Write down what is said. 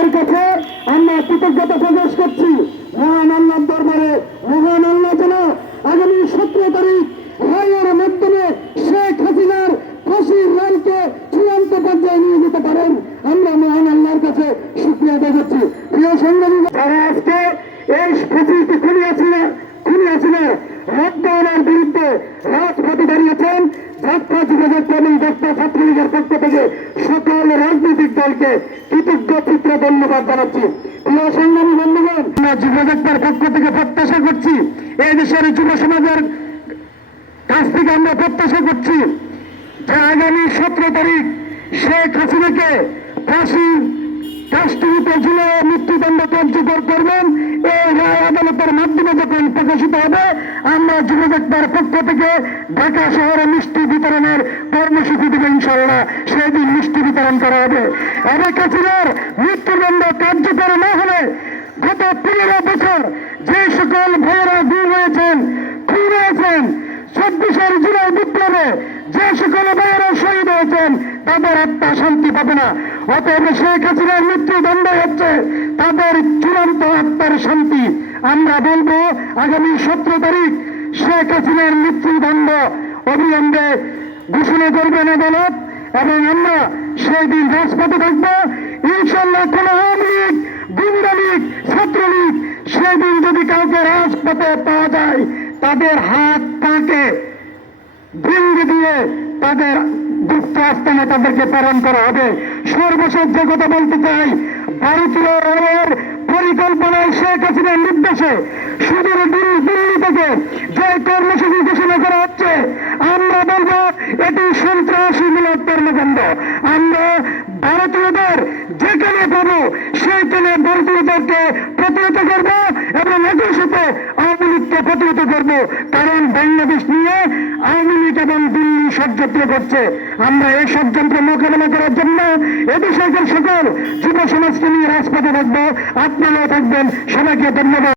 আল্লাহর কাছে আমরা কৃতজ্ঞতা প্রকাশ করছি। মহান আল্লাহর দরবারে মহান আল্লাহ যেন আগামী 17 তারিখ রায়ের মাধ্যমে শেখ হাসিনার ফাঁসির রায়কে চূড়ান্ত পর্যায়ে নিয়ে যেতে পারেন, আমরা মহান আল্লাহর কাছে শুকরিয়া আদায় করছি। প্রিয় সংগ্রামী, যারা আজকে এই ফ্যাসিস্ট খুনি লকডাউনের বিরুদ্ধে রাজপথে দাঁড়িয়েছেন, যাত্রা যুবদল এবং যাত্রা ছাত্রলীগের পক্ষ থেকে সকল রাজনৈতিক দলকে কৃতজ্ঞ চিত্র ধন্যবাদ জানাচ্ছি। প্রিয় সংগ্রামী বন্ধুগণ, আমরা যুবদলের পক্ষ থেকে প্রত্যাশা করছি, এই দেশের যুব সমাজের কাছ থেকে আমরা প্রত্যাশা করছি যে আগামী 17 তারিখ শেখ হাসিনাকে ফাঁসি কাস্টডিতে ঝুলিয়ে মৃত্যুদণ্ড কার্যকর করবেন। এই রায় আদালতের মাধ্যমে যখন প্রকাশিত হবে, আমরা যুবদলের পক্ষ থেকে ঢাকা শহরে মিষ্টি বিতরণের কর্মসূচি দেব ইনশাল্লাহ। সেই দিন মিষ্টি বিতরণ করা হবে। শেখ হাসিনার মৃত্যুদণ্ড কার্যকর না হলে গত 15 বছর যে সকল ভাইয়েরা গুম হয়েছেন, খুন হয়েছেন, 24 জুলাই বিপ্লবে যে সকল ভাইয়েরা শহীদ হয়েছেন, তাদের আত্মা শান্তি পাবে না। অতএব শেখ হাসিনার মৃত্যুদণ্ড হচ্ছে তাদের চূড়ান্ত আত্মার শান্তি। আমরা বলবো আগামী 17 তারিখ শেখ হাসিনার মৃত্যুদণ্ড অবিলম্বে ঘোষণা করবেন আদালত, এবং আমরা সেই দিন রাজপথে থাকবো ইনশাল্লাহ। কোন আওয়ামী লীগ, গুন্ডা লীগ, ছাত্রলীগ সেই দিন যদি কাউকে রাজপথে পাওয়া যায়, তাদের হাত পাকে ভেঙে দিয়ে তাদের গুপ্ত আস্তানে তাদেরকে প্রেরণ করা হবে। সর্বশেষ যে কথা বলতে চাই, ভারতীয় রেলের পরিকল্পনায় শেখ হাসিনার নির্দেশে সুদূর দিল্লি থেকে যে কর্মসূচি ঘোষণা করা হচ্ছে, আমরা বলবো এটি সন্ত্রাসীমূলক কর্মকাণ্ড। আমরা ভারতীয়দের যেখানে পাবো সেইখানে ভারতীয়দেরকে প্রতিহত করবো এবং একই সাথে আওয়ামী লীগকে প্রতিহত করবো। কারণ বাংলাদেশ নিয়ে আওয়ামী লীগ এবং দিল্লি ষড়যন্ত্র করছে। আমরা এই ষড়যন্ত্র মোকাবেলা করার জন্য এদেশের সকল যুব সমাজকে নিয়ে রাজপথে থাকবো। আপনারাও থাকবেন। সবাইকে ধন্যবাদ।